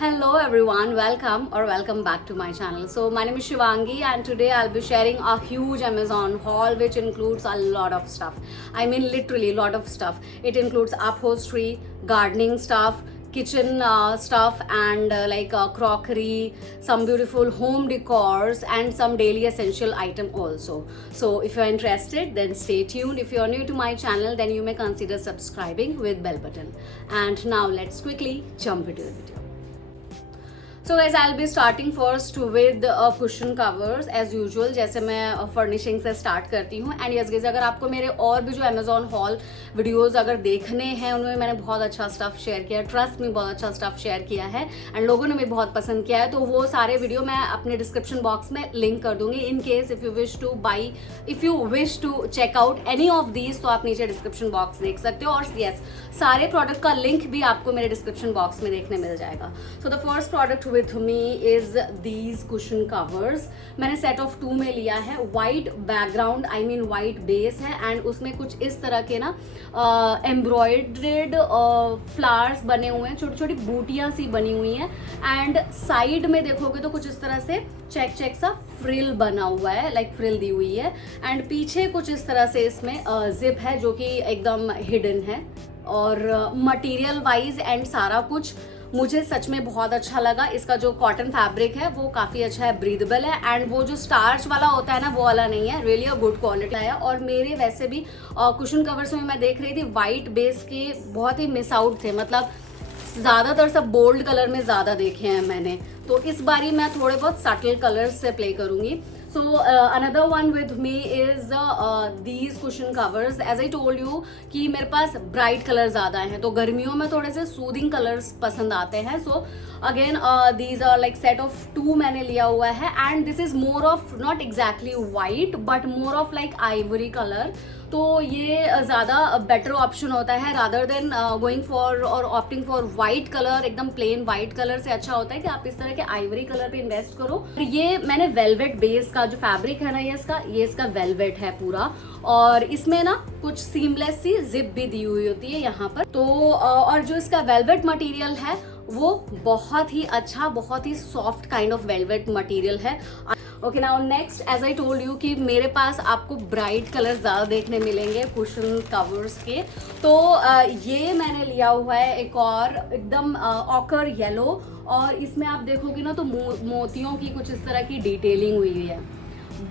Hello everyone, welcome or welcome back to my channel. So my name is Shivangi and today I'll be sharing a huge Amazon haul which includes a lot of stuff. I mean literally a lot of stuff. It includes upholstery, gardening stuff, kitchen stuff and crockery, some beautiful home decors and some daily essential item also. So if you're interested then stay tuned. If you're new to my channel then you may consider subscribing with bell button. And now let's quickly jump into the video. So guys I will be starting first with cushion covers as usual, जैसे मैं furnishing से start करती हूँ. And yes guys, अगर आपको मेरे और भी जो अमेजॉन हॉल वीडियोस अगर देखने हैं उनमें मैंने बहुत अच्छा स्टफ शेयर किया, ट्रस्ट में बहुत अच्छा स्टफ शेयर किया है एंड लोगों ने भी बहुत पसंद किया है, तो वो सारे वीडियो मैं अपने डिस्क्रिप्शन बॉक्स में लिंक कर दूंगी. In case if you wish to check out any of these, तो आप नीचे डिस्क्रिप्शन बॉक्स देख सकते हो. और यस, सारे प्रोडक्ट का लिंक भी आपको मेरे डिस्क्रिप्शन बॉक्स में देखने मिल जाएगा. So the first product with me is these cushion covers. मैंने सेट ऑफ 2 में लिया है. White background, I mean white base है एंड उसमें कुछ इस तरह के ना एम्ब्रॉयड्रेड फ्लावर्स बने हुए हैं, छोटी छोटी बूटियां सी बनी हुई हैं. एंड साइड में देखोगे तो कुछ इस तरह से चेक सा फ्रिल बना हुआ है, लाइक फ्रिल दी हुई है. एंड पीछे कुछ इस तरह से इसमें जिप है जो कि एकदम हिडन है. और मटेरियल वाइज एंड सारा कुछ मुझे सच में बहुत अच्छा लगा. इसका जो कॉटन फैब्रिक है वो काफ़ी अच्छा है, ब्रीदेबल है एंड वो जो स्टार्च वाला होता है ना वो वाला नहीं है, रियली अ गुड क्वालिटी है. और मेरे वैसे भी कुशन कवर्स में मैं देख रही थी वाइट बेस के बहुत ही मिस आउट थे, मतलब ज़्यादातर सब बोल्ड कलर में ज़्यादा देखे हैं मैंने, तो इस बारी मैं थोड़े बहुत सटल कलर्स से प्ले करूँगी. So another one with me is these cushion covers. As I told you कि मेरे पास ब्राइट कलर ज़्यादा हैं, तो गर्मियों में थोड़े से सूदिंग कलर्स पसंद आते हैं. So again these are like set of 2 मैंने लिया हुआ है and this is more of not exactly white but more of like Ivory colour. तो ये ज़्यादा बेटर ऑप्शन होता है रादर देन गोइंग फॉर और ऑप्टिंग फॉर वाइट कलर. एकदम प्लेन वाइट कलर से अच्छा होता है कि आप इस तरह के आइवरी कलर पे इन्वेस्ट करो. ये मैंने वेलवेट बेस का जो फैब्रिक है ना ये इसका वेलवेट है पूरा. और इसमें ना कुछ सीमलेस सी जिप भी दी हुई होती है यहाँ पर. तो और जो इसका वेलवेट मटेरियल है वो बहुत ही अच्छा, बहुत ही soft kind of velvet material है. Okay, now next, as I told you कि मेरे पास आपको ब्राइट कलर ज़्यादा देखने मिलेंगे कुशन कवर्स के. तो ये मैंने लिया हुआ है एक और एकदम ऑकर येलो, और इसमें आप देखोगे ना तो मोतियों की कुछ इस तरह की डिटेलिंग हुई है,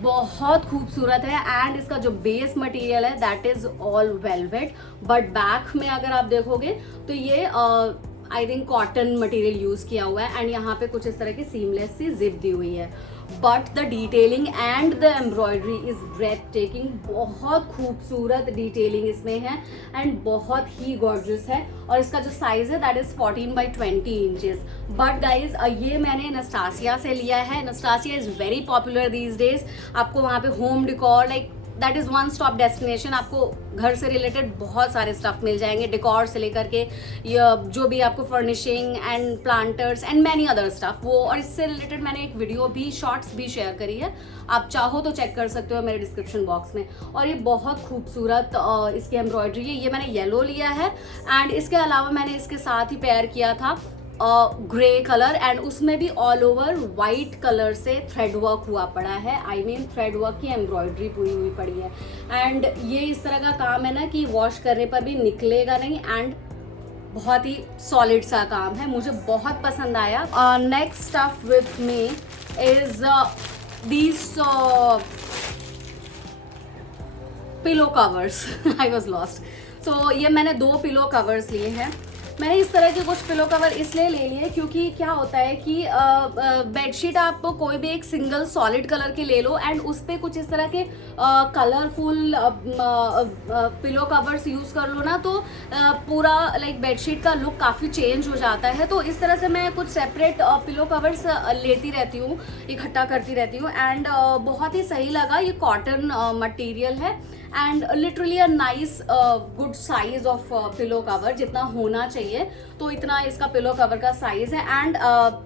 बहुत खूबसूरत है. एंड इसका जो बेस मटेरियल है that is all velvet, but back में अगर आप देखोगे तो ये I think cotton material use किया हुआ है एंड यहाँ पे कुछ इस तरह की सीमलेस सी जिप दी हुई है. But the detailing and the embroidery is breathtaking. बहुत खूबसूरत डिटेलिंग इसमें है एंड बहुत ही गॉर्जियस है. और इसका जो साइज है that is 14x20 inches. But guys ये मैंने नस्टासिया से लिया है. Nestasia is very popular these days. आपको वहाँ पे home decor like that is one stop destination. आपको घर से रिलेटेड बहुत सारे स्टफ मिल जाएंगे, डिकॉर से लेकर के जो भी आपको furnishing and planters and many other stuff. वो और इससे रिलेटेड मैंने एक वीडियो भी, शॉर्ट्स भी शेयर करी है, आप चाहो तो चेक कर सकते हो मेरे डिस्क्रिप्शन बॉक्स में. और ये बहुत खूबसूरत इसकी एम्ब्रॉयडरी है. ये मैंने येलो लिया है एंड इसके अलावा मैंने इसके साथ ही पेयर किया था ग्रे कलर एंड उसमें भी ऑल ओवर वाइट कलर से थ्रेड वर्क हुआ पड़ा है. आई मीन थ्रेड वर्क की एम्ब्रॉयडरी पूरी हुई पड़ी है. एंड ये इस तरह का काम है ना कि वॉश करने पर भी निकलेगा नहीं एंड बहुत ही सॉलिड सा काम है, मुझे बहुत पसंद आया. Next stuff with me is these pillow covers. I was lost. So ये मैंने 2 पिलो कवर्स लिए हैं. मैंने इस तरह के कुछ पिलो कवर इसलिए ले लिए क्योंकि क्या होता है कि बेडशीट आप कोई भी एक सिंगल सॉलिड कलर की ले लो एंड उस पर कुछ इस तरह के कलरफुल पिलो कवर्स यूज़ कर लो ना तो पूरा लाइक बेडशीट का लुक काफ़ी चेंज हो जाता है. तो इस तरह से मैं कुछ सेपरेट पिलो कवर्स लेती रहती हूँ, इकट्ठा करती रहती हूँ एंड बहुत ही सही लगा. ये कॉटन मटेरियल है and literally a nice good size of pillow cover, जितना होना चाहिए तो इतना इसका पिलो कवर का साइज है. एंड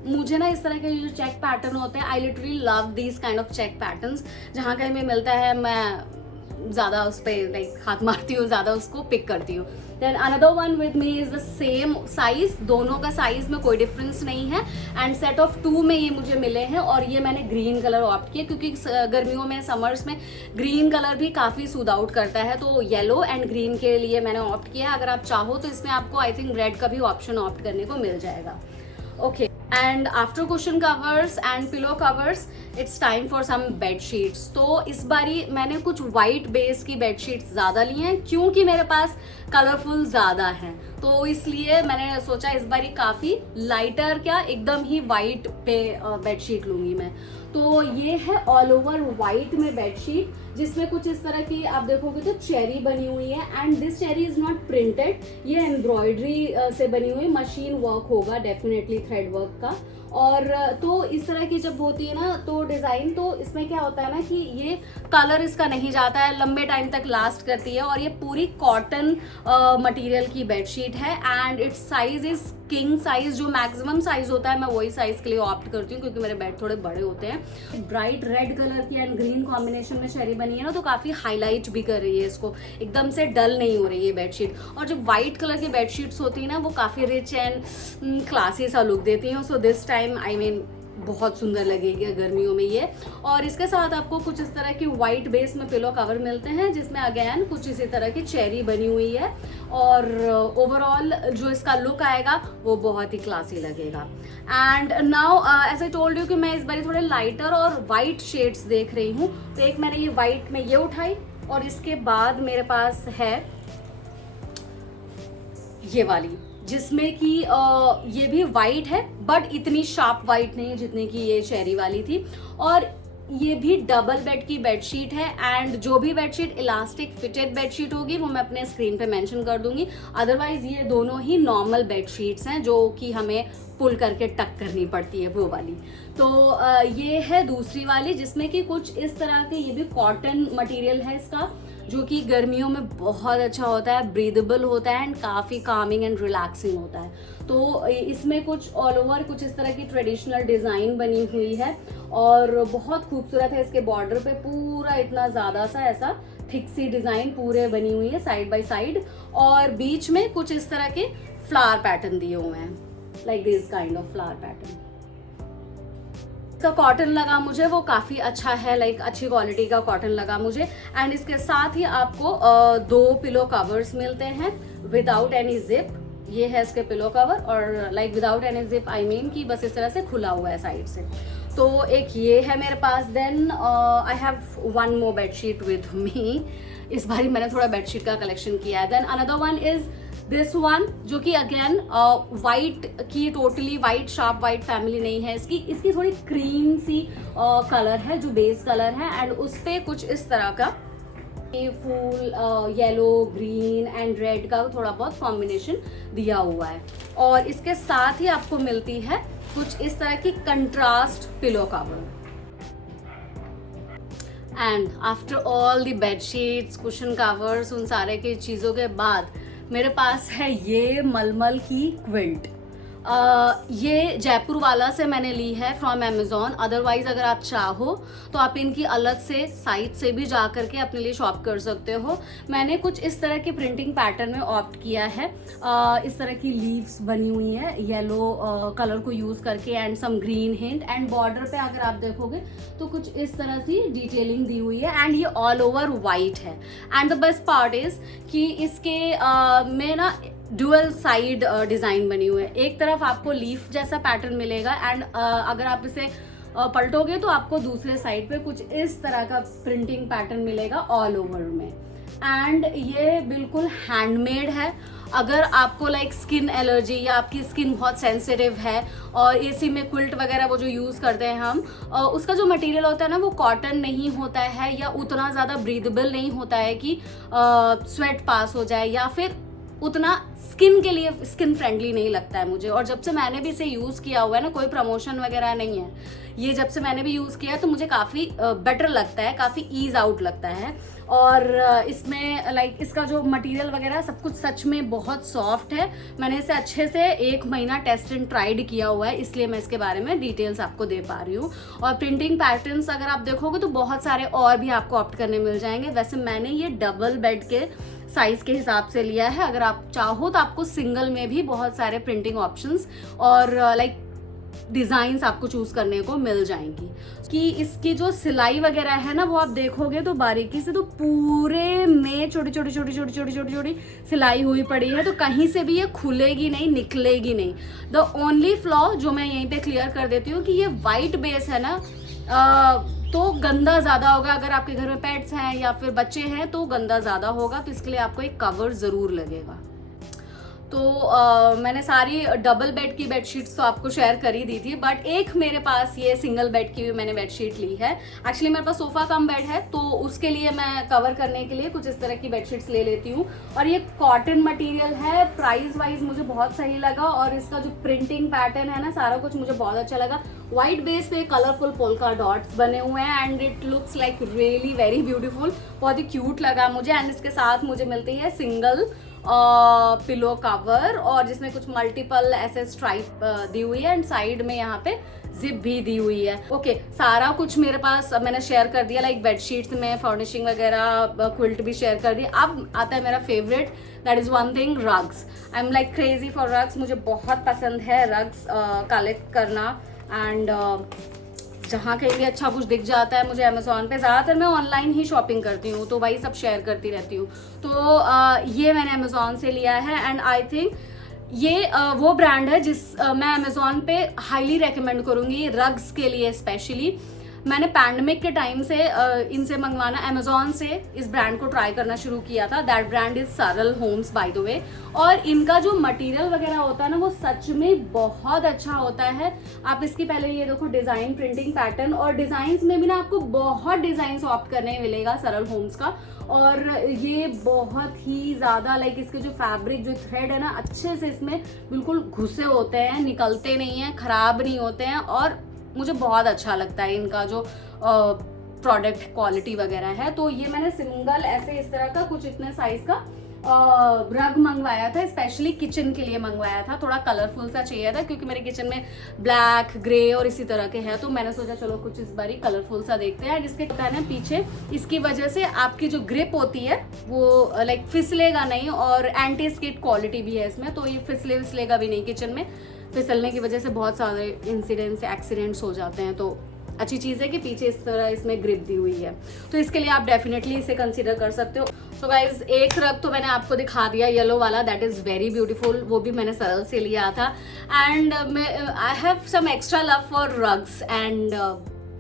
मुझे ना इस तरह के जो चेक पैटर्न होते हैं, I literally love these kind of check patterns. जहाँ कहीं में मिलता है मैं ज़्यादा उस पर लाइक हाथ मारती हूँ, ज़्यादा उसको पिक करती हूँ। Then another one with me is the same size, दोनों का साइज़ में कोई डिफरेंस नहीं है एंड सेट ऑफ 2 में ये मुझे मिले हैं और ये मैंने ग्रीन कलर ऑप्ट किया क्योंकि गर्मियों में समर्स में ग्रीन कलर भी काफ़ी सूद आउट करता है, तो येलो एंड ग्रीन के लिए मैंने ऑप्ट किया है। अगर आप चाहो तो इसमें आपको आई थिंक रेड का भी ऑप्शन ऑप्ट करने को मिल जाएगा। Okay, and after cushion covers and pillow covers it's time for some bed sheets. तो इस बारी मैंने कुछ वाइट बेस की बेड शीट्स ज़्यादा ली हैं क्योंकि मेरे पास कलरफुल ज़्यादा हैं, तो इसलिए मैंने सोचा इस बारी काफ़ी लाइटर क्या एकदम ही वाइट पे बेड शीट लूँगी मैं। तो ये है ऑल ओवर वाइट में बेड शीट जिसमें कुछ इस तरह की आप देखोगे तो चेरी बनी हुई है and this cherry is not printed, ये एम्ब्रॉयडरी से बनी हुई मशीन वर्क होगा डेफिनेटली, थ्रेड वर्क का। और तो इस तरह की जब होती है ना तो डिज़ाइन, तो इसमें क्या होता है ना कि ये कलर इसका नहीं जाता है, लंबे टाइम तक लास्ट करती है और ये पूरी कॉटन मटेरियल की बेडशीट है and it's size is king size, जो मैक्सिमम साइज होता है मैं वही साइज के लिए ऑप्ट करती हूँ क्योंकि मेरे बेड थोड़े बड़े होते हैं। ब्राइट रेड कलर की एंड ग्रीन कॉम्बिनेशन में चेरी बनी है ना, तो काफ़ी हाईलाइट भी कर रही है इसको, एकदम से डल नहीं हो रही है बेडशीट। और जो वाइट कलर की बेडशीट्स होती है ना वो काफ़ी रिच एंड क्लासी सा लुक देती हैं। So this time I mean बहुत सुंदर लगेगी गर्मियों में ये। और इसके साथ आपको कुछ इस तरह की वाइट बेस में पिलो कवर मिलते हैं जिसमें अगेन कुछ इसी तरह की चेरी बनी हुई है और ओवरऑल जो इसका लुक आएगा वो बहुत ही क्लासी लगेगा। And now as I told you कि मैं इस बारी थोड़े लाइटर और वाइट शेड्स देख रही हूँ, तो एक मैंने ये वाइट में ये उठाई और इसके बाद मेरे पास है ये वाली जिसमें कि ये भी वाइट है बट इतनी शार्प वाइट नहीं जितनी कि ये चेरी वाली थी। और ये भी डबल बेड की बेडशीट है एंड जो भी बेडशीट इलास्टिक फिटेड बेडशीट होगी वो मैं अपने स्क्रीन पे मेंशन कर दूंगी, अदरवाइज ये दोनों ही नॉर्मल बेडशीट्स हैं जो कि हमें पुल करके टक करनी पड़ती है वो वाली। तो ये है दूसरी वाली जिसमें कि कुछ इस तरह के, ये भी कॉटन मटेरियल है इसका जो कि गर्मियों में बहुत अच्छा होता है, ब्रीदेबल होता है एंड काफ़ी कामिंग एंड रिलैक्सिंग होता है। तो इसमें कुछ ऑल ओवर कुछ इस तरह की ट्रेडिशनल डिज़ाइन बनी हुई है और बहुत खूबसूरत है। इसके बॉर्डर पे पूरा इतना ज़्यादा सा ऐसा थिक सी डिज़ाइन पूरे बनी हुई है साइड बाय साइड और बीच में कुछ इस तरह के फ्लावर पैटर्न दिए हुए हैं, like this kind of flower pattern. इसका कॉटन लगा मुझे वो काफ़ी अच्छा है, लाइक अच्छी क्वालिटी का कॉटन लगा मुझे। एंड इसके साथ ही आपको 2 पिलो कवर्स मिलते हैं विदाउट एनी जिप। ये है इसके पिलो कवर और like without any zip I mean कि बस इस तरह से खुला हुआ है साइड से। तो एक ये है मेरे पास। Then I have 1 more bedsheet with me. इस बारी मैंने थोड़ा बेडशीट का कलेक्शन किया है। Then another one is this one जो कि अगेन वाइट की, totally white sharp white family नहीं है इसकी थोड़ी क्रीम सी कलर है जो बेस कलर है एंड उस पर कुछ इस तरह का फूल येलो ग्रीन एंड रेड का थोड़ा बहुत कॉम्बिनेशन दिया हुआ है। और इसके साथ ही आपको मिलती है कुछ इस तरह की contrast pillow cover. And after all the bedsheets cushion covers उन सारे की चीज़ों के बाद मेरे पास है ये मलमल की क्विल्ट। ये जयपुर वाला से मैंने ली है फ्रॉम अमेज़ॉन। अदरवाइज अगर आप चाहो तो आप इनकी अलग से साइट से भी जा करके अपने लिए शॉप कर सकते हो। मैंने कुछ इस तरह के प्रिंटिंग पैटर्न में ऑप्ट किया है। इस तरह की लीव्स बनी हुई है येलो कलर को यूज़ करके and some green hint and border पे अगर आप देखोगे तो कुछ इस तरह सी डिटेलिंग दी हुई है एंड ये ऑल ओवर वाइट है। And the best part is कि इसके में ना डुअल साइड डिज़ाइन बनी हुई है। एक तरफ आपको लीफ जैसा पैटर्न मिलेगा एंड अगर आप इसे पलटोगे तो आपको दूसरे साइड पे कुछ इस तरह का प्रिंटिंग पैटर्न मिलेगा ऑल ओवर में। एंड ये बिल्कुल हैंडमेड है। अगर आपको लाइक स्किन एलर्जी या आपकी स्किन बहुत सेंसिटिव है और एसी में क्विल्ट वगैरह वो जो यूज़ करते हैं हम, उसका जो मटेरियल होता है ना वो कॉटन नहीं होता है या उतना ज़्यादा ब्रीदेबल नहीं होता है कि स्वेट पास हो जाए या फिर उतना स्किन के लिए स्किन फ्रेंडली नहीं लगता है मुझे। और जब से मैंने भी इसे यूज़ किया हुआ है ना, कोई प्रमोशन वगैरह नहीं है, ये जब से मैंने भी यूज़ किया तो मुझे काफ़ी बेटर लगता है, काफ़ी ईज आउट लगता है। और इसमें लाइक इसका जो मटेरियल वगैरह सब कुछ सच में बहुत सॉफ्ट है। मैंने इसे अच्छे से 1 महीना टेस्ट एंड ट्राइड किया हुआ है, इसलिए मैं इसके बारे में डिटेल्स आपको दे पा रही हूँ। और प्रिंटिंग पैटर्न्स अगर आप देखोगे तो बहुत सारे और भी आपको ऑप्ट करने मिल जाएंगे। वैसे मैंने ये डबल बेड के साइज के हिसाब से लिया है। अगर आप चाहो तो आपको सिंगल में भी बहुत सारे प्रिंटिंग ऑप्शंस और लाइक डिजाइन्स आपको चूज करने को मिल जाएंगी। कि इसकी जो सिलाई वगैरह है ना, वो आप देखोगे तो बारीकी से तो पूरे में छोटी छोटी छोटी छोटी छोटी छोटी छोटी सिलाई हुई पड़ी है, तो कहीं से भी ये खुलेगी नहीं, निकलेगी नहीं। द ओनली फ्लॉ जो मैं यहीं पे क्लियर कर देती हूँ कि ये वाइट बेस है ना, तो गंदा ज़्यादा होगा। अगर आपके घर में पेट्स हैं या फिर बच्चे हैं तो गंदा ज़्यादा होगा, तो इसके लिए आपको एक कवर ज़रूर लगेगा। तो मैंने सारी डबल बेड की बेडशीट्स तो आपको शेयर कर ही दी थी, बट एक मेरे पास ये सिंगल बेड की भी मैंने बेडशीट ली है। एक्चुअली मेरे पास सोफा कम बेड है, तो उसके लिए मैं कवर करने के लिए कुछ इस तरह की बेडशीट्स ले लेती हूँ। और ये कॉटन मटेरियल है, प्राइस वाइज मुझे बहुत सही लगा, और इसका जो प्रिंटिंग पैटर्न है ना, सारा कुछ मुझे बहुत अच्छा लगा। व्हाइट बेस पे कलरफुल पोल्का डॉट्स बने हुए हैं and it looks like really very beautiful, बहुत ही क्यूट लगा मुझे। एंड इसके साथ मुझे मिलती है सिंगल पिलो कवर, और जिसमें कुछ मल्टीपल ऐसे स्ट्राइप दी हुई है एंड साइड में यहाँ पे जिप भी दी हुई है। ओके, सारा कुछ मेरे पास मैंने शेयर कर दिया, लाइक बेडशीट्स में फर्निशिंग वगैरह, क्विल्ट भी शेयर कर दी। अब आता है मेरा favourite, that is one thing, rugs. I am like crazy for rugs. मुझे बहुत पसंद है रग्स कलेक्ट करना, एंड जहाँ कहीं भी अच्छा कुछ दिख जाता है मुझे अमेजोन पे, ज़्यादातर मैं ऑनलाइन ही शॉपिंग करती हूँ, तो वही सब शेयर करती रहती हूँ। तो ये मैंने अमेजोन से लिया है, एंड आई थिंक ये वो ब्रांड है जिस मैं अमेजोन पे हाईली रेकमेंड करूँगी रग्स के लिए स्पेशली। मैंने पैंडमिक के टाइम से इनसे मंगवाना, अमेजोन से इस ब्रांड को ट्राई करना शुरू किया था। दैट ब्रांड इज सरल होम्स बाय द वे, और इनका जो मटेरियल वगैरह होता है ना, वो सच में बहुत अच्छा होता है। आप इसकी पहले ये देखो डिजाइन, प्रिंटिंग पैटर्न, और डिजाइन में भी ना आपको बहुत डिजाइन ऑप्ट करने मिलेगा सरल होम्स का। और ये बहुत ही ज़्यादा लाइक इसके जो फैब्रिक, जो थ्रेड है ना, अच्छे से इसमें बिल्कुल घुसे होते हैं, निकलते नहीं हैं, खराब नहीं होते हैं, और मुझे बहुत अच्छा लगता है इनका जो प्रोडक्ट क्वालिटी वगैरह है। तो ये मैंने सिंगल ऐसे इस तरह का कुछ इतने साइज का रग मंगवाया था, स्पेशली किचन के लिए मंगवाया था। थोड़ा कलरफुल सा चाहिए था क्योंकि मेरे किचन में ब्लैक, ग्रे और इसी तरह के हैं, तो मैंने सोचा चलो कुछ इस बारी कलरफुल सा देखते हैं। जिसके कहना है पीछे इसकी वजह से आपकी जो ग्रिप होती है वो लाइक फिसलेगा नहीं, और एंटी स्किड क्वालिटी भी है इसमें, तो ये फिसलेगा भी नहीं। किचन में फिसलने की वजह से बहुत सारे इंसिडेंट्स, एक्सीडेंट्स हो जाते हैं, तो अच्छी चीज़ है कि पीछे इस तरह इसमें ग्रिप दी हुई है, तो इसके लिए आप डेफिनेटली इसे कंसीडर कर सकते हो। सो गाइज, एक रग तो मैंने आपको दिखा दिया येलो वाला, दैट इज़ वेरी ब्यूटीफुल, वो भी मैंने सरल से लिया था। And I have some extra love for rugs and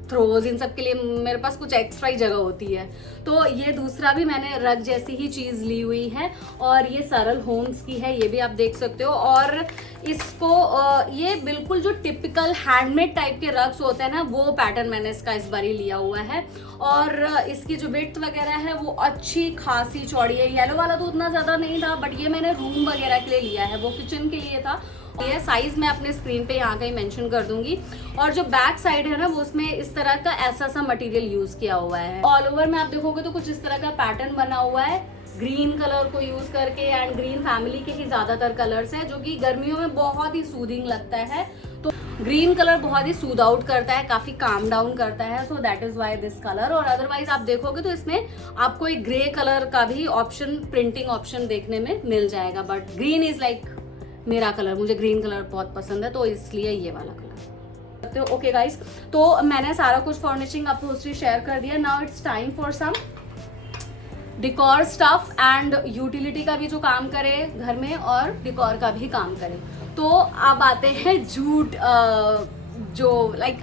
throws, इन सब के लिए मेरे पास कुछ एक्स्ट्रा ही जगह होती है। तो ये दूसरा भी मैंने रग जैसी ही चीज़ ली हुई है, और ये सरल होम्स की है, ये भी आप देख सकते हो। और इसको ये बिल्कुल जो टिपिकल हैंडमेड टाइप के रग्स होते हैं ना, वो पैटर्न मैंने इसका इस बारी लिया हुआ है। और इसकी जो विड्थ वगैरह है वो अच्छी खासी चौड़ी है। येलो वाला तो उतना ज़्यादा नहीं था, बट ये मैंने रूम वगैरह के लिए लिया है, वो किचन के लिए था। ये साइज मैं अपने स्क्रीन पे यहाँ कहीं मेंशन कर दूंगी। और जो बैक साइड है ना, वो उसमें इस तरह का ऐसा सा मटेरियल यूज किया हुआ है। ऑल ओवर में आप देखोगे तो कुछ इस तरह का पैटर्न बना हुआ है, ग्रीन कलर को यूज करके, एंड ग्रीन फैमिली के ही ज्यादातर कलर्स हैं, जो कि गर्मियों में बहुत ही सूदिंग लगता है। तो ग्रीन कलर बहुत ही सूद आउट करता है, काफी काम डाउन करता है, so that is why this colour. और अदरवाइज आप देखोगे तो इसमें आपको एक ग्रे कलर का भी ऑप्शन, प्रिंटिंग ऑप्शन देखने में मिल जाएगा, बट ग्रीन इज लाइक मेरा कलर, मुझे ग्रीन कलर बहुत पसंद है, तो इसलिए ये वाला कलर। ओके गाइस, तो मैंने सारा कुछ फर्निशिंग अपहोल्स्ट्री शेयर कर दिया। Now it's time for some decor stuff and utility का भी जो काम करे घर में, और डिकॉर का भी काम करे। तो अब आते हैं जूट, जो लाइक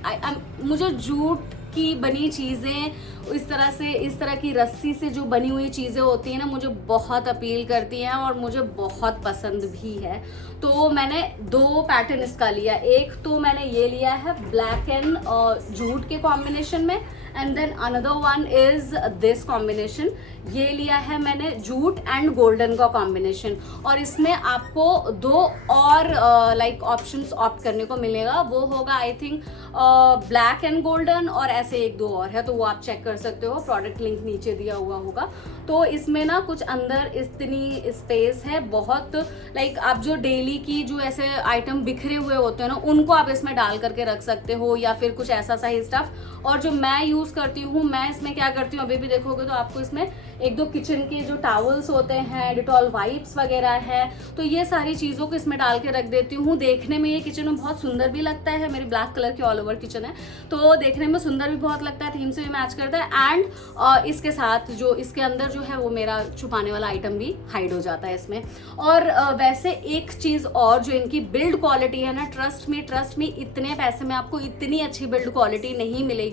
मुझे जूट की बनी चीज़ें, इस तरह की रस्सी से जो बनी हुई चीज़ें होती हैं ना, मुझे बहुत अपील करती हैं और मुझे बहुत पसंद भी है। तो मैंने 2 पैटर्न इसका लिया। एक तो मैंने ये लिया है ब्लैक एंड जूट के कॉम्बिनेशन में, and then another one is this combination, ये लिया है मैंने जूट एंड गोल्डन का कॉम्बिनेशन, और इसमें आपको 2 और लाइक ऑप्शंस ऑप्ट करने को मिलेगा, वो होगा I think black and golden, और ऐसे 1-2 और है, तो वो आप चेक कर सकते हो, प्रोडक्ट लिंक नीचे दिया हुआ होगा। तो इसमें ना कुछ अंदर इतनी स्पेस है, बहुत लाइक आप जो डेली की जो ऐसे आइटम बिखरे हुए होते हैं ना, उनको आप इसमें डाल करके रख सकते हो, या फिर कुछ ऐसा सही स्टफ। और जो मैं यूज़ करती हूँ, मैं इसमें क्या करती हूँ, अभी भी देखोगे तो आपको इसमें 1-2 किचन के जो टॉवल्स होते हैं, डिटॉल वाइप्स वगैरह है, तो ये सारी चीज़ों को इसमें डाल के रख देती हूँ। देखने में ये किचन में बहुत सुंदर भी लगता है, मेरी ब्लैक कलर की ऑल ओवर किचन है, तो देखने में सुंदर भी बहुत लगता है, थीम से भी मैच करता है, एंड इसके साथ जो इसके अंदर जो है वो मेरा छुपाने वाला आइटम भी हाइड हो जाता है इसमें। और वैसे एक चीज़ और, जो इनकी बिल्ड क्वालिटी है ना, ट्रस्ट मी, इतने पैसे में आपको इतनी अच्छी बिल्ड क्वालिटी नहीं मिलेगी।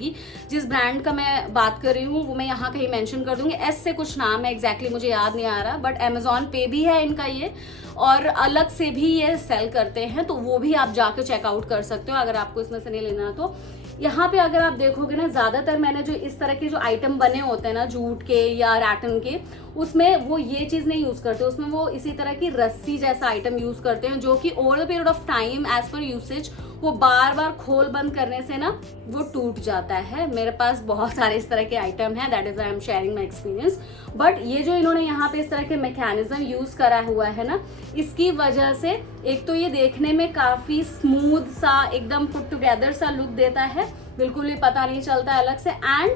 जिस ब्रांड का मैं बात कर रही हूँ वो मैं यहाँ कहीं मेंशन कर दूंगी, एस से कुछ नाम है, एग्जैक्टली मुझे याद नहीं आ रहा, बट अमेजॉन पे भी है इनका ये, और अलग से भी ये सेल करते हैं, तो वो भी आप जाके चेकआउट कर सकते हो अगर आपको इसमें से नहीं लेना। तो यहाँ पे अगर आप देखोगे ना, ज़्यादातर मैंने जो इस तरह के जो आइटम बने होते हैं ना जूट के या रैटन के, उसमें वो ये चीज़ नहीं यूज़ करते, उसमें वो इसी तरह की रस्सी जैसा आइटम यूज़ करते हैं, जो कि over the period of time as per usage वो बार बार खोल बंद करने से ना वो टूट जाता है। मेरे पास बहुत सारे इस तरह के आइटम हैं, that is I am sharing my experience. But ये जो इन्होंने यहाँ पे इस तरह के मैकेनिज्म यूज करा हुआ है ना, इसकी वजह से एक तो ये देखने में काफी स्मूथ सा, एकदम पुट टुगेदर सा लुक देता है, बिल्कुल भी पता नहीं चलता अलग से, एंड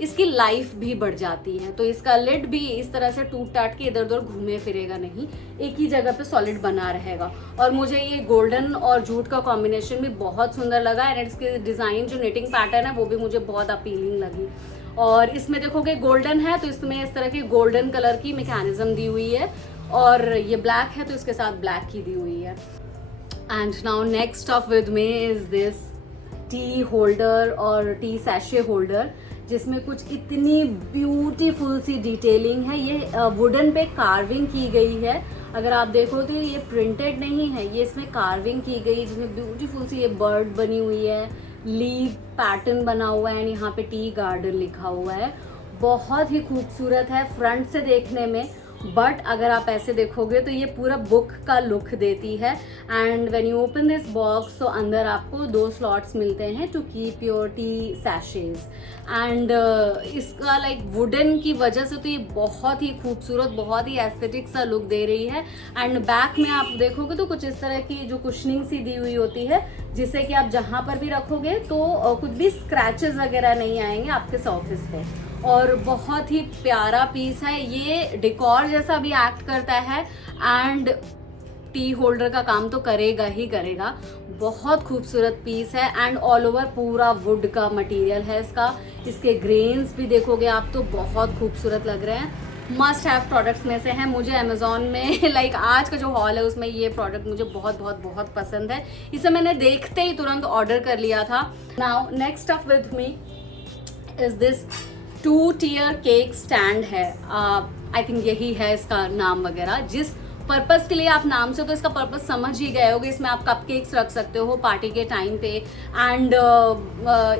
इसकी लाइफ भी बढ़ जाती है। तो इसका लिड भी इस तरह से टूट टाट के इधर उधर घूमे फिरेगा नहीं, एक ही जगह पे सॉलिड बना रहेगा। और मुझे ये गोल्डन और जूट का कॉम्बिनेशन भी बहुत सुंदर लगा, एंड इसकी डिज़ाइन जो निटिंग पैटर्न है वो भी मुझे बहुत अपीलिंग लगी। और इसमें देखोगे गोल्डन है तो इसमें इस तरह की गोल्डन कलर की मैकेनिज्म दी हुई है, और ये ब्लैक है तो इसके साथ ब्लैक की दी हुई है। And now next of with me is this T holder और टी सैशे होल्डर, जिसमें कुछ इतनी ब्यूटीफुल सी डिटेलिंग है। ये वुडन पे कार्विंग की गई है, अगर आप देखो तो ये प्रिंटेड नहीं है, ये इसमें कार्विंग की गई, जिसमें ब्यूटीफुल सी ये बर्ड बनी हुई है, लीव पैटर्न बना हुआ है, एंड यहाँ पे टी गार्डन लिखा हुआ है। बहुत ही खूबसूरत है फ्रंट से देखने में, बट अगर आप ऐसे देखोगे तो ये पूरा बुक का लुक देती है। And when you open this box तो अंदर आपको 2 स्लॉट्स मिलते हैं टू कीप योर टी सैशेज, एंड इसका लाइक वुडन की वजह से तो ये बहुत ही खूबसूरत, बहुत ही एस्थेटिक सा लुक दे रही है। एंड बैक में आप देखोगे तो कुछ इस तरह की जो कुशनिंग सी दी हुई होती है, जिससे कि आप जहाँ पर भी रखोगे तो कुछ भी स्क्रैचेस वगैरह नहीं आएंगे आपके सरफेस पे। और बहुत ही प्यारा पीस है, ये डेकोर जैसा भी एक्ट करता है, एंड टी होल्डर का काम तो करेगा ही करेगा। बहुत खूबसूरत पीस है, एंड ऑल ओवर पूरा वुड का मटेरियल है इसका। इसके ग्रेन्स भी देखोगे आप तो बहुत खूबसूरत लग रहे हैं। मस्ट हैव प्रोडक्ट्स में से है। मुझे अमेजोन में लाइक आज का जो हॉल है उसमें ये प्रोडक्ट मुझे बहुत बहुत बहुत पसंद है, इसे मैंने देखते ही तुरंत ऑर्डर कर लिया था। Now next up with me is this 2-tier cake stand है, आई थिंक यही है इसका नाम वगैरह। जिस पर्पस के लिए आप नाम से तो इसका पर्पस समझ ही गए होगे, इसमें आप कपकेक्स रख सकते हो पार्टी के टाइम पे, एंड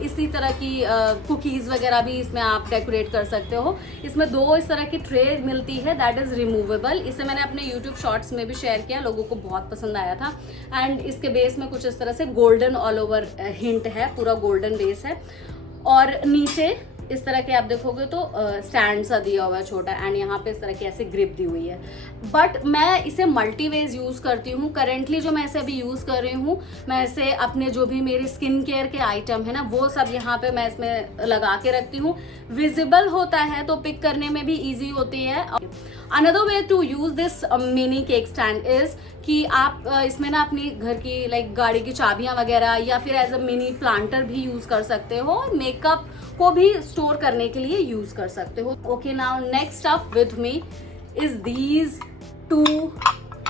इसी तरह की कुकीज़ वगैरह भी इसमें आप डेकोरेट कर सकते हो। इसमें 2 इस तरह की ट्रे मिलती है, दैट इज़ रिमूवेबल। इसे मैंने अपने यूट्यूब शॉर्ट्स में भी शेयर किया, लोगों को बहुत पसंद आया था। एंड इसके बेस में कुछ इस तरह से गोल्डन ऑल ओवर हिंट है, पूरा गोल्डन बेस है, और नीचे इस तरह के आप देखोगे तो स्टैंड सा दिया हुआ है छोटा, एंड यहाँ पे इस तरह की ऐसे ग्रिप दी हुई है। बट मैं इसे मल्टीवेज यूज़ करती हूँ। करेंटली जो मैं इसे अभी यूज़ कर रही हूँ, मैं इसे अपने जो भी मेरे स्किन केयर के आइटम है ना वो सब यहाँ पे मैं इसमें लगा के रखती हूँ। विजिबल होता है तो पिक करने में भी ईजी होती है। Another way to use this mini cake stand is कि आप इसमें ना अपनी घर की लाइक गाड़ी की चाबियाँ वगैरह या फिर एज अ मिनी प्लांटर भी यूज़ कर सकते हो, मेकअप को भी स्टोर करने के लिए यूज कर सकते हो। Okay, now next up with me is these 2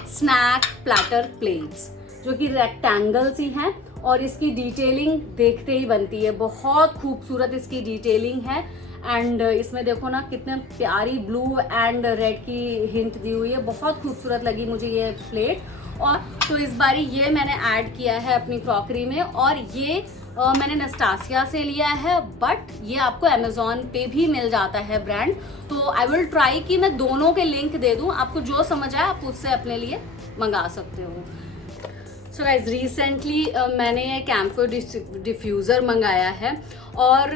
snack platter plates, जो कि रेक्टेंगल्स ही हैं, और इसकी डिटेलिंग देखते ही बनती है। बहुत खूबसूरत इसकी डिटेलिंग है, एंड इसमें देखो ना कितने प्यारी ब्लू एंड रेड की हिंट दी हुई है। बहुत खूबसूरत लगी मुझे ये प्लेट, और तो इस बारी ये मैंने ऐड किया है अपनी क्रॉकरी में। और ये मैंने नस्टासिया से लिया है, बट ये आपको अमेजोन पे भी मिल जाता है ब्रांड। तो आई विल ट्राई कि मैं दोनों के लिंक दे दूँ, आपको जो समझ आए आप उससे अपने लिए मंगा सकते हो। सो गाइज रिसेंटली मैंने ये कैम्फर डिफ्यूज़र मंगाया है, और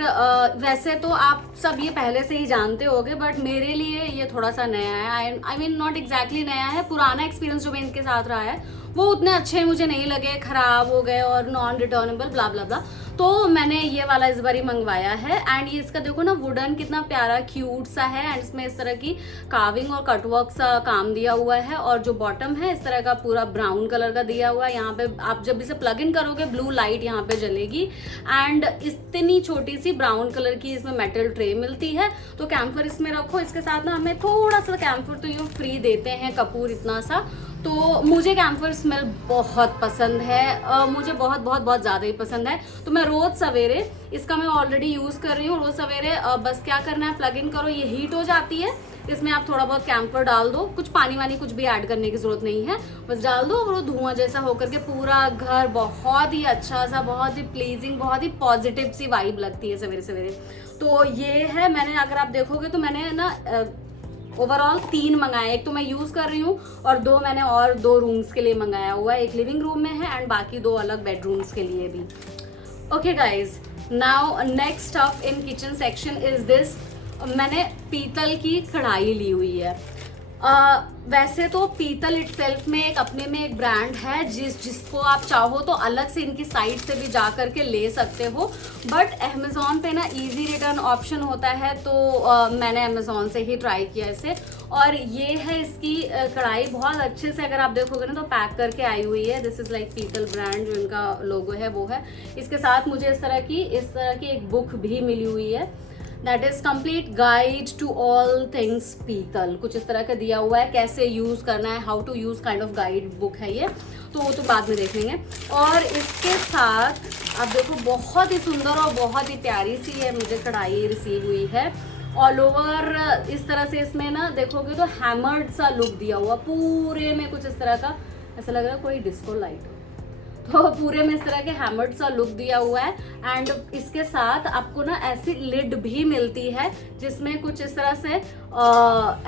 वैसे तो आप सब ये पहले से ही जानते होगे, बट मेरे लिए ये थोड़ा सा नया है। आई मीन नॉट एग्जैक्टली नया है, पुराना एक्सपीरियंस जो मैं इनके साथ रहा है वो उतने अच्छे मुझे नहीं लगे, ख़राब हो गए और नॉन रिटर्नेबल ब्ला ब्ला ब्ला। तो मैंने ये वाला इस बार ही मंगवाया है, एंड ये इसका देखो ना वुडन कितना प्यारा क्यूट सा है, एंड इसमें इस तरह की कार्विंग और कटवर्क सा काम दिया हुआ है, और जो बॉटम है इस तरह का पूरा ब्राउन कलर का दिया हुआ है। यहाँ पे आप जब इसे प्लग इन करोगे ब्लू लाइट यहाँ पे जलेगी, एंड इतनी छोटी सी ब्राउन कलर की इसमें मेटल ट्रे मिलती है। तो कैम्फर इसमें रखो, इसके साथ ना हमें थोड़ा सा कैम्फर तो ये फ्री देते हैं, कपूर इतना सा। तो मुझे कैम्फर स्मेल बहुत पसंद है, मुझे बहुत बहुत बहुत ज़्यादा ही पसंद है। तो मैं रोज़ सवेरे इसका मैं ऑलरेडी यूज़ कर रही हूँ। रोज़ सवेरे बस क्या करना है, प्लग इन करो, ये हीट हो जाती है, इसमें आप थोड़ा बहुत कैम्फर डाल दो, कुछ पानी वानी कुछ भी ऐड करने की ज़रूरत नहीं है, बस डाल दो, और वो धुआं जैसा होकर के पूरा घर बहुत ही अच्छा सा, बहुत ही प्लीजिंग, बहुत ही पॉजिटिव सी वाइब लगती है सवेरे सवेरे। तो ये है, मैंने अगर आप देखोगे तो मैंने ना ओवरऑल 3 मंगाए, एक तो मैं यूज़ कर रही हूँ और 2 मैंने और 2 रूम्स के लिए मंगाया हुआ है, एक लिविंग रूम में है एंड बाकी 2 अलग बेडरूम्स के लिए भी। Okay guys, now next stuff in kitchen section is this. मैंने पीतल की कढ़ाई ली हुई है। वैसे तो पीतल इटसेल्फ में एक अपने में एक ब्रांड है, जिसको आप चाहो तो अलग से इनकी साइट से भी जा करके ले सकते हो, बट अमेज़ॉन पे ना इजी रिटर्न ऑप्शन होता है, तो मैंने अमेज़ॉन से ही ट्राई किया इसे। और ये है इसकी कढ़ाई, बहुत अच्छे से अगर आप देखोगे ना तो पैक करके आई हुई है। दिस इज़ लाइक पीतल ब्रांड, जो इनका लोगो है वो है। इसके साथ मुझे इस तरह की एक बुक भी मिली हुई है, that is complete guide to all things पीतल, कुछ इस तरह का दिया हुआ है, कैसे यूज़ करना है, how to use kind of guide book है ये, तो वो तो बाद में देख लेंगे। और इसके साथ आप देखो बहुत ही सुंदर और बहुत ही प्यारी सी है मुझे कढ़ाई रिसीव हुई है। ऑल ओवर इस तरह से इसमें ना देखोगे तो हैमर्ड सा लुक दिया हुआ पूरे में, कुछ इस तरह का, ऐसा लग रहा है कोई डिस्को लाइट हो, तो पूरे में इस तरह के हैमर्ड सा लुक दिया हुआ है। एंड इसके साथ आपको ना ऐसी लिड भी मिलती है जिसमें कुछ इस तरह से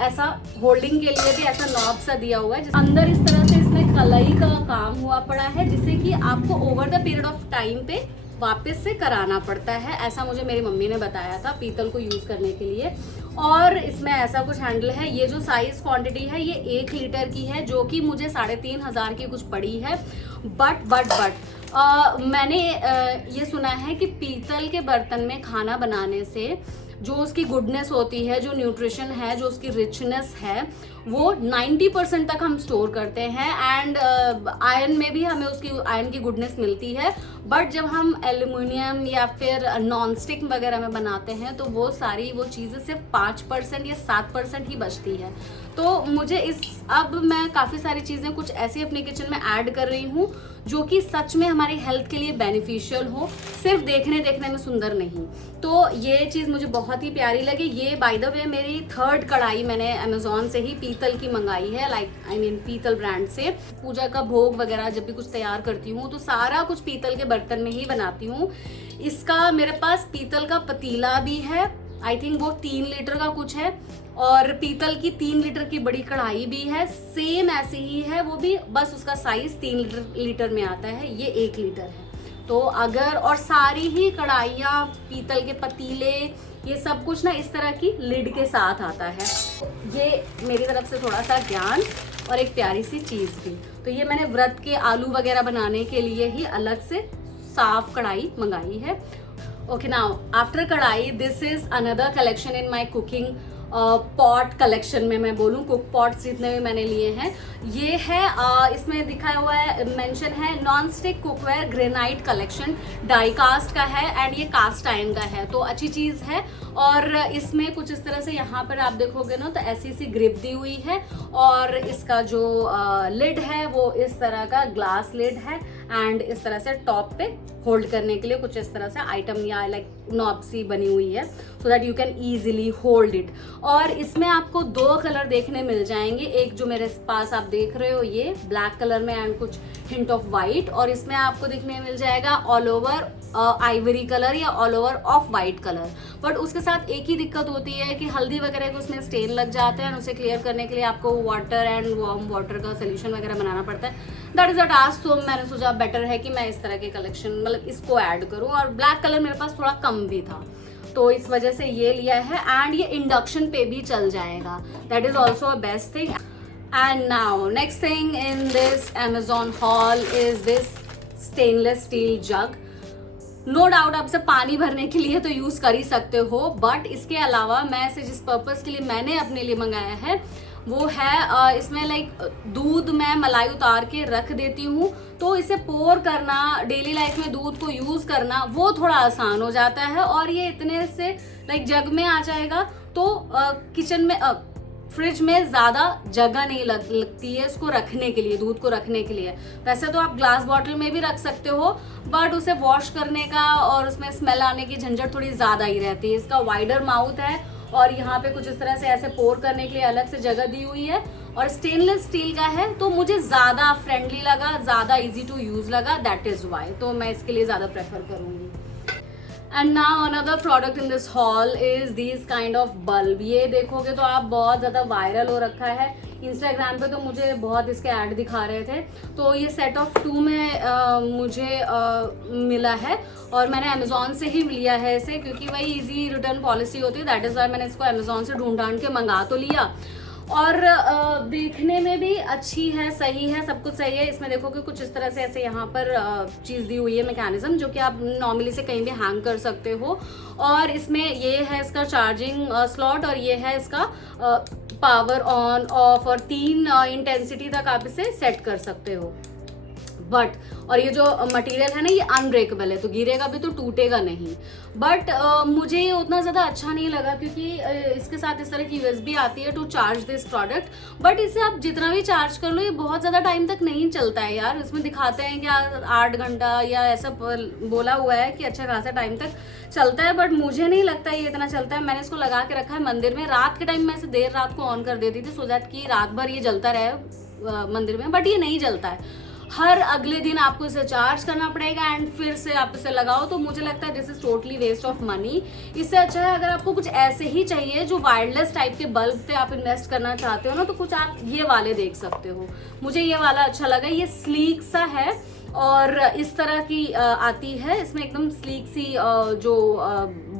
ऐसा होल्डिंग के लिए भी ऐसा नॉब सा दिया हुआ है, अंदर इस तरह से इसमें कलाई का काम हुआ पड़ा है, जिससे कि आपको over the period of time पे वापस से कराना पड़ता है, ऐसा मुझे मेरी मम्मी ने बताया था पीतल को यूज़ करने के लिए। और इसमें ऐसा कुछ हैंडल है, ये जो साइज क्वांटिटी है ये 1 लीटर की है, जो कि मुझे 3500 की कुछ पड़ी है। बट मैंने ये सुना है कि पीतल के बर्तन में खाना बनाने से जो उसकी गुडनेस होती है, जो न्यूट्रिशन है, जो उसकी रिचनेस है, वो 90% तक हम स्टोर करते हैं। एंड आयरन में भी हमें उसकी आयरन की गुडनेस मिलती है, बट जब हम एल्युमिनियम या फिर नॉन स्टिक वगैरह में बनाते हैं तो वो सारी वो चीज़ें सिर्फ 5% या 7% ही बचती है। तो मुझे अब मैं काफ़ी सारी चीज़ें कुछ ऐसी अपने किचन में ऐड कर रही हूँ जो कि सच में हमारी हेल्थ के लिए बेनिफिशियल हो, सिर्फ देखने में सुंदर नहीं। तो ये चीज़ मुझे बहुत ही प्यारी लगी। ये बाय द वे मेरी 3rd कढ़ाई मैंने अमेज़ॉन से ही पीतल की मंगाई है, पीतल ब्रांड से। पूजा का भोग वगैरह जब भी कुछ तैयार करती हूँ तो सारा कुछ पीतल के बर्तन में ही बनाती हूँ। इसका मेरे पास पीतल का पतीला भी है, आई थिंक वो 3 लीटर का कुछ है, और पीतल की 3 लीटर की बड़ी कढ़ाई भी है, सेम ऐसी ही है वो भी, बस उसका साइज 3 लीटर में आता है, ये 1 लीटर है। तो अगर, और सारी ही कढ़ाइयाँ, पीतल के पतीले, ये सब कुछ ना इस तरह की लिड के साथ आता है। ये मेरी तरफ से थोड़ा सा ज्ञान और एक प्यारी सी चीज़ भी। तो ये मैंने व्रत के आलू वगैरह बनाने के लिए ही अलग से साफ कढ़ाई मंगाई है। ओके, नाउ आफ्टर कढ़ाई this is another collection in my cooking pot collection में मैं बोलूँ, कुक पॉट्स जितने भी मैंने लिए हैं ये है, इसमें दिखाया हुआ है, मेंशन है non stick cookware granite collection, die cast का है एंड ये कास्ट आयरन का है, तो अच्छी चीज़ है। और इसमें कुछ इस तरह से यहाँ पर आप देखोगे ना तो ऐसी सी ग्रिप दी हुई है, और इसका जो लिड है वो इस तरह का ग्लास लिड है, एंड इस तरह से टॉप पे होल्ड करने के लिए कुछ इस तरह से आइटम या लाइक नॉब सी बनी हुई है, so that you can easily hold it. और इसमें आपको 2 कलर देखने मिल जाएंगे, एक जो मेरे पास आप देख रहे हो ये ब्लैक कलर में एंड कुछ हिंट ऑफ वाइट, और इसमें आपको देखने मिल जाएगा ऑल ओवर आइवरी कलर या all over of white colour. But उसके साथ एक ही दिक्कत होती है कि हल्दी वगैरह को उसमें स्टेन लग जाते हैं, उसे क्लियर करने के लिए आपको वाटर एंड वार्म वाटर का सोल्यूशन वगैरह बनाना पड़ता है। That is a task. तो मैंने सोचा बेटर है कि मैं इस तरह के कलेक्शन मतलब इसको ऐड करूँ, और ब्लैक कलर मेरे पास थोड़ा कम भी था तो इस वजह से ये लिया है। एंड ये इंडक्शन पे भी चल जाएगा, that is also a best thing. And now next thing in this Amazon haul is this stainless steel jug। No doubt आप इसे पानी भरने के लिए तो यूज कर ही सकते हो, बट इसके अलावा मैं इसे जिस पर्पस के लिए मैंने अपने लिए मंगाया है वो है इसमें लाइक दूध में मलाई उतार के रख देती हूँ, तो इसे पोर करना, डेली लाइफ में दूध को यूज करना वो थोड़ा आसान हो जाता है। और ये इतने से लाइक जग में आ जाएगा, तो किचन में फ्रिज में ज़्यादा जगह नहीं लगती है इसको रखने के लिए, दूध को रखने के लिए। वैसे तो आप ग्लास बॉटल में भी रख सकते हो, बट उसे वॉश करने का और उसमें स्मेल आने की झंझट थोड़ी ज़्यादा ही रहती है। इसका वाइडर माउथ है और यहाँ पे कुछ इस तरह से ऐसे पोर करने के लिए अलग से जगह दी हुई है, और स्टेनलेस स्टील का है तो मुझे ज़्यादा फ्रेंडली लगा, ज़्यादा ईजी टू यूज़ लगा, दैट इज़ वाई। तो मैं इसके लिए ज़्यादा प्रेफर करूँगी। And now another product in this hall is this kind of bulb. ये देखोगे तो आप बहुत ज़्यादा वायरल हो रखा है इंस्टाग्राम पे, तो मुझे बहुत इसके ऐड दिखा रहे थे। तो ये सेट ऑफ 2 में मुझे मिला है, और मैंने अमेजोन से ही लिया है इसे, क्योंकि वही इजी रिटर्न पॉलिसी होती है, दैट इज़ वाई मैंने इसको अमेजोन से ढूंढ ढांड के मंगा तो लिया। और देखने में भी अच्छी है, सही है, सब कुछ सही है। इसमें देखो कि कुछ इस तरह से ऐसे यहाँ पर चीज़ दी हुई है, मैकेनिज्म, जो कि आप नॉर्मली से कहीं भी हैंग कर सकते हो। और इसमें ये है इसका चार्जिंग स्लॉट, और ये है इसका पावर ऑन ऑफ, और 3 इंटेंसिटी तक आप इसे सेट कर सकते हो। बट और ये जो मटेरियल है ना ये अनब्रेकेबल है, तो गिरेगा भी तो टूटेगा नहीं। बट मुझे ये उतना ज़्यादा अच्छा नहीं लगा, क्योंकि इसके साथ इस तरह की USB आती है to charge this product. But इसे आप जितना भी चार्ज कर लो ये बहुत ज़्यादा टाइम तक नहीं चलता है यार। इसमें दिखाते हैं कि 8 घंटा या ऐसा बोला हुआ है कि अच्छा खासा टाइम तक चलता है, बट मुझे नहीं लगता ये इतना चलता है। मैंने इसको लगा के रखा है मंदिर में, रात के टाइम मैं इसे देर रात को ऑन कर देती थी, सो दैट कि रात भर ये जलता रहे मंदिर में, बट ये नहीं जलता है। हर अगले दिन आपको इसे चार्ज करना पड़ेगा एंड फिर से आप इसे लगाओ, तो मुझे लगता है this is totally waste of money. इससे अच्छा है अगर आपको कुछ ऐसे ही चाहिए जो वायरलेस टाइप के बल्ब पे आप इन्वेस्ट करना चाहते हो ना, तो कुछ आप ये वाले देख सकते हो। मुझे ये वाला अच्छा लगा, ये स्लीक सा है और इस तरह की आती है, इसमें एकदम स्लीक सी जो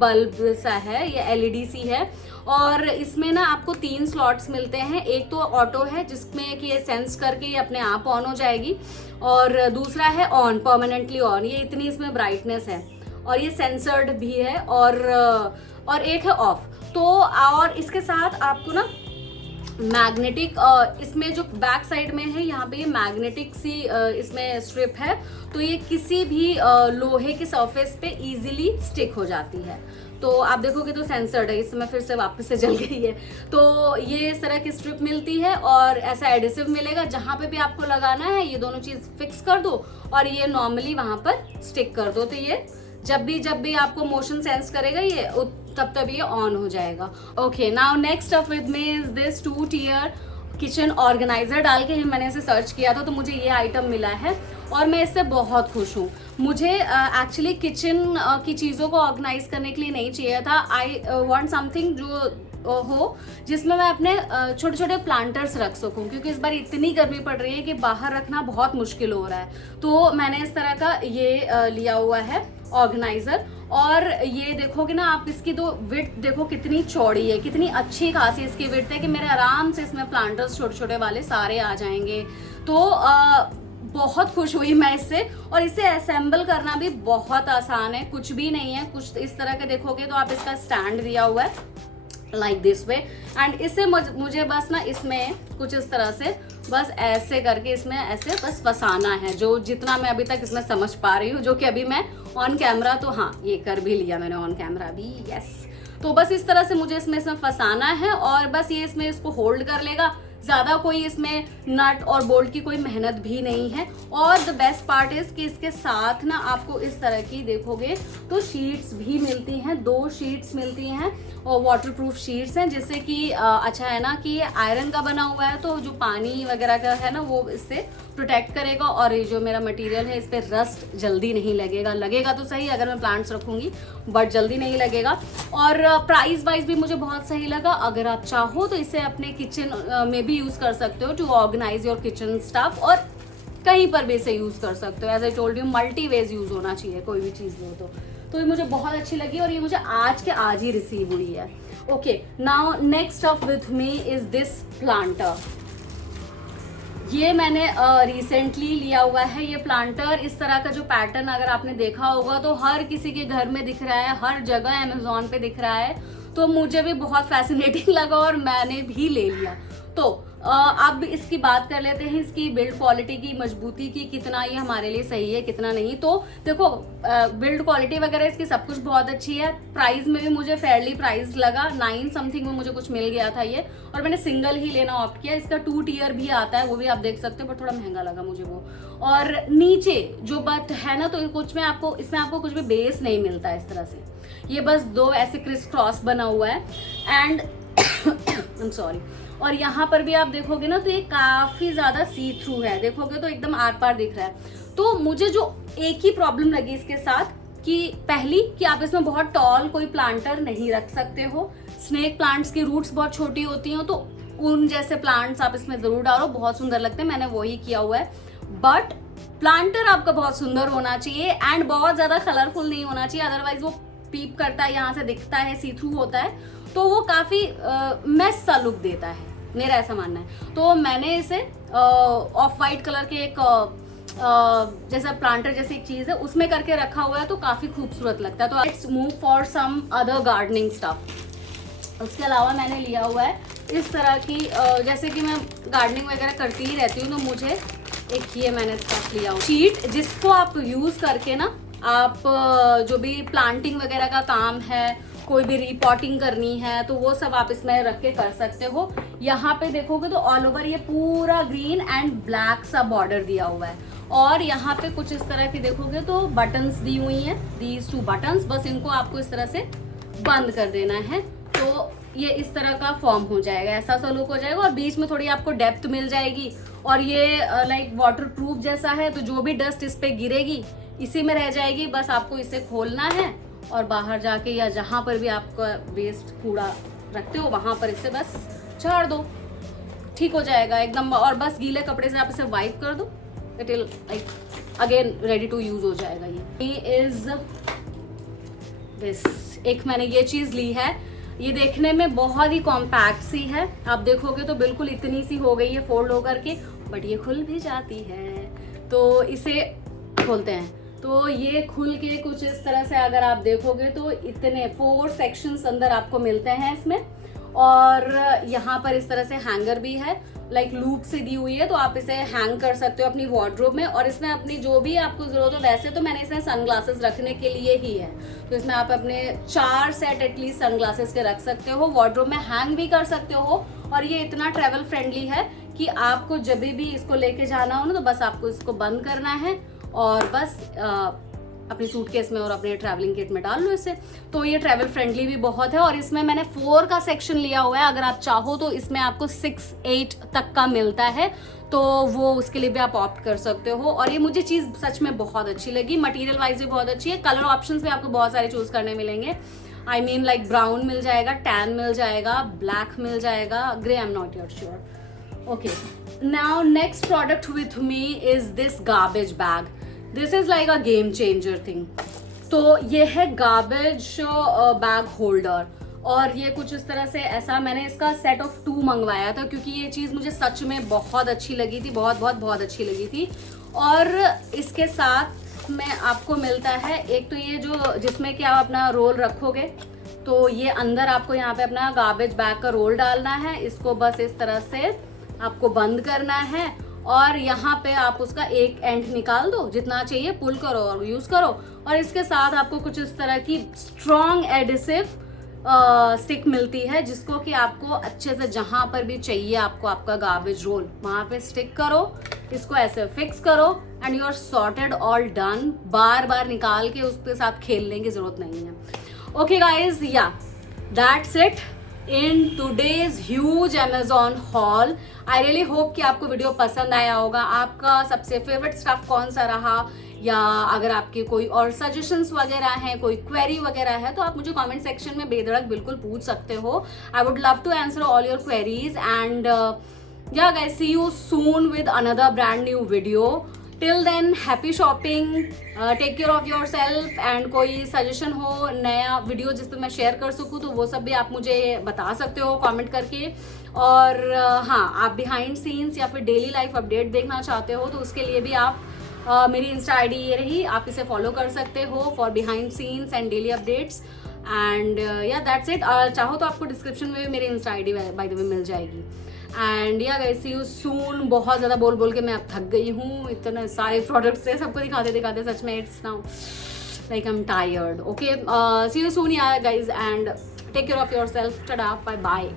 बल्ब सा है, ये LED सी है। और इसमें ना आपको 3 स्लॉट्स मिलते हैं, एक तो ऑटो है जिसमें कि ये सेंस करके ये अपने आप ऑन हो जाएगी, और दूसरा है ऑन, परमानेंटली ऑन, ये इतनी इसमें ब्राइटनेस है, और ये सेंसर्ड भी है, और एक है ऑफ। तो और इसके साथ आपको ना मैग्नेटिक, इसमें जो बैक साइड में है यहाँ पे ये मैग्नेटिक सी इसमें स्ट्रिप है, तो ये किसी भी लोहे के सरफेस पे इजीली स्टिक हो जाती है। तो आप देखोगे तो सेंसर्ड है, इस समय फिर से वापस से जल गई है। तो ये इस तरह की स्ट्रिप मिलती है और ऐसा एडिसिव मिलेगा, जहाँ पे भी आपको लगाना है ये दोनों चीज़ फिक्स कर दो और ये नॉर्मली वहाँ पर स्टिक कर दो, तो ये जब भी आपको मोशन सेंस करेगा ये तब ये ऑन हो जाएगा। Okay, now next up with me is this 2-tier kitchen organiser. डाल के मैंने इसे सर्च किया था तो मुझे ये आइटम मिला है और मैं इससे बहुत खुश हूँ। मुझे एक्चुअली किचन की चीज़ों को ऑर्गेनाइज करने के लिए नहीं चाहिए था। आई वांट समथिंग जो हो जिसमें मैं अपने छोटे छोटे प्लांटर्स रख सकूं, क्योंकि इस बार इतनी गर्मी पड़ रही है कि बाहर रखना बहुत मुश्किल हो रहा है। तो मैंने इस तरह का ये लिया हुआ है ऑर्गेनाइजर, और ये देखोगे ना आप, इसकी तो विड्थ देखो कितनी चौड़ी है, कितनी अच्छी खासी इसकी विड्थ है कि मेरे आराम से इसमें प्लांटर्स छोटे छोटे वाले सारे आ जाएंगे। तो बहुत खुश हुई मैं इससे, और इसे असेंबल करना भी बहुत आसान है, कुछ भी नहीं है। कुछ इस तरह के देखोगे तो आप इसका स्टैंड दिया हुआ है लाइक दिस वे, एंड इससे मुझे बस ना इसमें कुछ इस तरह से बस ऐसे करके इसमें ऐसे बस फंसाना है, जो जितना मैं अभी तक इसमें समझ पा रही हूँ, जो कि अभी मैं ऑन कैमरा, तो हाँ ये कर भी लिया मैंने ऑन कैमरा भी, यस। तो बस इस तरह से मुझे इसमें फंसाना है और बस ये इसमें इसको होल्ड कर लेगा, ज़्यादा कोई इसमें नट और बोल्ट की कोई मेहनत भी नहीं है। और द बेस्ट पार्ट इज़ कि इसके साथ ना आपको इस तरह की देखोगे तो शीट्स भी मिलती हैं, 2 शीट्स मिलती हैं और वाटरप्रूफ शीट्स हैं, जिससे कि अच्छा है ना कि ये आयरन का बना हुआ है तो जो पानी वगैरह का है ना वो इससे प्रोटेक्ट करेगा। और ये जो मेरा मटेरियल है इस पर रस्ट जल्दी नहीं लगेगा, लगेगा तो सही अगर मैं प्लांट्स रखूँगी बट जल्दी नहीं लगेगा। और प्राइस वाइज भी मुझे बहुत सही लगा। अगर आप चाहो तो इसे अपने किचन में भी यूज़ कर सकते हो to organize your kitchen stuff, और कहीं पर भी इसे यूज़ कर सकते हो। As I told you multi ways use होना चाहिए कोई भी चीज़ लो तो ये मुझे बहुत अच्छी लगी और ये मुझे आज के आज ही रिसीव हुई है। Okay, now next up with me is this planter. ये मैंने रिसेंटली लिया हुआ है। ये प्लांटर इस तरह का जो पैटर्न अगर आपने देखा होगा तो हर किसी के घर में दिख रहा है, हर जगह अमेज़ॉन पे दिख रहा है, तो मुझे भी बहुत फैसिनेटिंग लगा और मैंने भी ले लिया। तो अब इसकी बात कर लेते हैं, इसकी बिल्ड क्वालिटी की, मजबूती की, कितना ये हमारे लिए सही है कितना नहीं। तो देखो बिल्ड क्वालिटी वगैरह इसकी सब कुछ बहुत अच्छी है। प्राइस में भी मुझे फेयरली प्राइस लगा, 9 समथिंग में मुझे कुछ मिल गया था ये, और मैंने सिंगल ही लेना ऑप्ट किया। इसका 2 टियर भी आता है, वो भी आप देख सकते हो, पर थोड़ा महंगा लगा मुझे वो। और नीचे जो बात है ना, तो कुछ में आपको इसमें आपको कुछ भी बेस नहीं मिलता है इस तरह से, ये बस 2 ऐसे क्रिस क्रॉस बना हुआ है। एंड आई एम सॉरी, और यहाँ पर भी आप देखोगे ना तो ये काफी ज्यादा सी थ्रू है, देखोगे तो एकदम आर पार दिख रहा है। तो मुझे जो एक ही प्रॉब्लम लगी इसके साथ कि पहली कि आप इसमें बहुत टॉल कोई प्लांटर नहीं रख सकते हो। स्नेक प्लांट्स की रूट्स बहुत छोटी होती हैं, तो उन जैसे प्लांट्स आप इसमें जरूर डालो, बहुत सुंदर लगते हैं, मैंने वही किया हुआ है। बट प्लांटर आपका बहुत सुंदर होना चाहिए एंड बहुत ज्यादा कलरफुल नहीं होना चाहिए, अदरवाइज वो पीप करता है, यहाँ से दिखता है, सी थ्रू होता है, तो वो काफी मेस सा लुक देता है, मेरा ऐसा मानना है। तो मैंने इसे ऑफ वाइट कलर के एक जैसा प्लांटर जैसी एक चीज है उसमें करके रखा हुआ है, तो काफी खूबसूरत लगता है। तो let's move for some other gardening stuff. उसके अलावा मैंने लिया हुआ है इस तरह की जैसे कि मैं गार्डनिंग वगैरह करती ही रहती हूँ, तो मुझे एक ये मैंने स्टफ लिया हुआ शीट, जिसको आप यूज करके ना आप जो भी प्लांटिंग वगैरह का काम है, कोई भी रिपॉटिंग करनी है, तो वो सब आप इसमें रख के कर सकते हो। यहाँ पे देखोगे तो ऑल ओवर ये पूरा ग्रीन एंड ब्लैक सा बॉर्डर दिया हुआ है, और यहाँ पे कुछ इस तरह की देखोगे तो बटन्स दी हुई हैं, दीज 2 बटन्स, बस इनको आपको इस तरह से बंद कर देना है, तो ये इस तरह का फॉर्म हो जाएगा, ऐसा सा लुक हो जाएगा, और बीच में थोड़ी आपको डेप्थ मिल जाएगी। और ये लाइक वाटर प्रूफ जैसा है, तो जो भी डस्ट इस पे गिरेगी इसी में रह जाएगी, बस आपको इसे खोलना है और बाहर जाके या जहाँ पर भी आपका वेस्ट कूड़ा रखते हो वहां पर इसे बस झाड़ दो, ठीक हो जाएगा एकदम। और बस गीले कपड़े से आप इसे वाइप कर दो, it will like again ready to use हो जाएगा। ये इज दिस, एक मैंने ये चीज ली है, ये देखने में बहुत ही कॉम्पैक्ट सी है, आप देखोगे तो बिल्कुल इतनी सी हो गई है फोल्ड होकर के, बट ये खुल भी जाती है। तो इसे खोलते हैं, तो ये खुल के कुछ इस तरह से अगर आप देखोगे तो इतने 4 सेक्शंस अंदर आपको मिलते हैं इसमें। और यहाँ पर इस तरह से हैंगर भी है, लाइक लूप से दी हुई है, तो आप इसे हैंग कर सकते हो अपनी वार्डरोब में। और इसमें अपनी जो भी आपको जरूरत हो, वैसे तो मैंने इसमें सनग्लासेस रखने के लिए ही है, तो इसमें आप अपने 4 सेट एटलीस्ट सनग्लासेस के रख सकते हो, वार्डरोब में हैंग भी कर सकते हो। और ये इतना ट्रेवल फ्रेंडली है कि आपको जब भी इसको लेके जाना हो ना, तो बस आपको इसको बंद करना है और बस अपनी सूटकेस में और अपने ट्रैवलिंग किट में डाल लो इसे। तो ये ट्रैवल फ्रेंडली भी बहुत है। और इसमें मैंने 4 का सेक्शन लिया हुआ है, अगर आप चाहो तो इसमें आपको 6-8 तक का मिलता है, तो वो उसके लिए भी आप ऑप्ट कर सकते हो। और ये मुझे चीज़ सच में बहुत अच्छी लगी, मटेरियल वाइज भी बहुत अच्छी है। कलर ऑप्शंस भी आपको बहुत सारे चूज करने मिलेंगे, आई मीन लाइक ब्राउन मिल जाएगा, टैन मिल जाएगा, ब्लैक मिल जाएगा, grey I am not your sure. Okay, now next product with me is this garbage bag. This is like a game changer thing. तो ये है गार्बेज बैग होल्डर, और ये कुछ इस तरह से ऐसा, मैंने इसका सेट ऑफ 2 मंगवाया था क्योंकि ये चीज़ मुझे सच में बहुत अच्छी लगी थी, बहुत अच्छी लगी थी। और इसके साथ में आपको मिलता है एक तो ये जो जिसमें कि आप अपना रोल रखोगे, तो ये अंदर आपको यहाँ पे अपना गार्बेज बैग का रोल डालना है, इसको बस इस तरह से आपको बंद करना है, और यहाँ पे आप उसका एक एंड निकाल दो, जितना चाहिए पुल करो और यूज करो। और इसके साथ आपको कुछ इस तरह की स्ट्रॉन्ग एडिसिव स्टिक मिलती है जिसको कि आपको अच्छे से जहां पर भी चाहिए आपको आपका गार्बेज रोल वहां पे स्टिक करो, इसको ऐसे फिक्स करो and you are sorted, all done. बार बार निकाल के उसके साथ खेलने की जरूरत नहीं है। Okay guys, yeah that's it in today's huge Amazon haul. I really hope कि आपको वीडियो पसंद आया होगा। आपका सबसे फेवरेट स्टफ कौन सा रहा, या अगर आपके कोई और सजेशंस वगैरह हैं, कोई क्वेरी वगैरह है, तो आप मुझे कमेंट सेक्शन में बेधड़क बिल्कुल पूछ सकते हो। I would love to answer all your queries and yeah guys, see you soon with another brand new video. Till then, happy shopping, take care of yourself and कोई सजेशन हो नया video जिस पे मैं शेयर कर सकूँ तो वो सब भी आप मुझे बता सकते हो कमेंट करके। और हाँ, आप बिहाइंड सीन्स या फिर डेली लाइफ अपडेट देखना चाहते हो तो उसके लिए भी आप मेरी इंस्टा आईडी ये रही, आप इसे फॉलो कर सकते हो for behind scenes and daily updates. And yeah that's it. चाहो तो आपको डिस्क्रिप्शन में भी मेरी insta ID by the way मिल जाएगी। एंड या गाइस, सी यू सून। बहुत ज़्यादा बोल बोल के मैं अब थक गई हूँ, इतने सारे प्रोडक्ट्स से सबको दिखाते दिखाते सच में it's now like I am tired. Okay, see you soon yeah guys and take care of yourself. Tata, bye bye.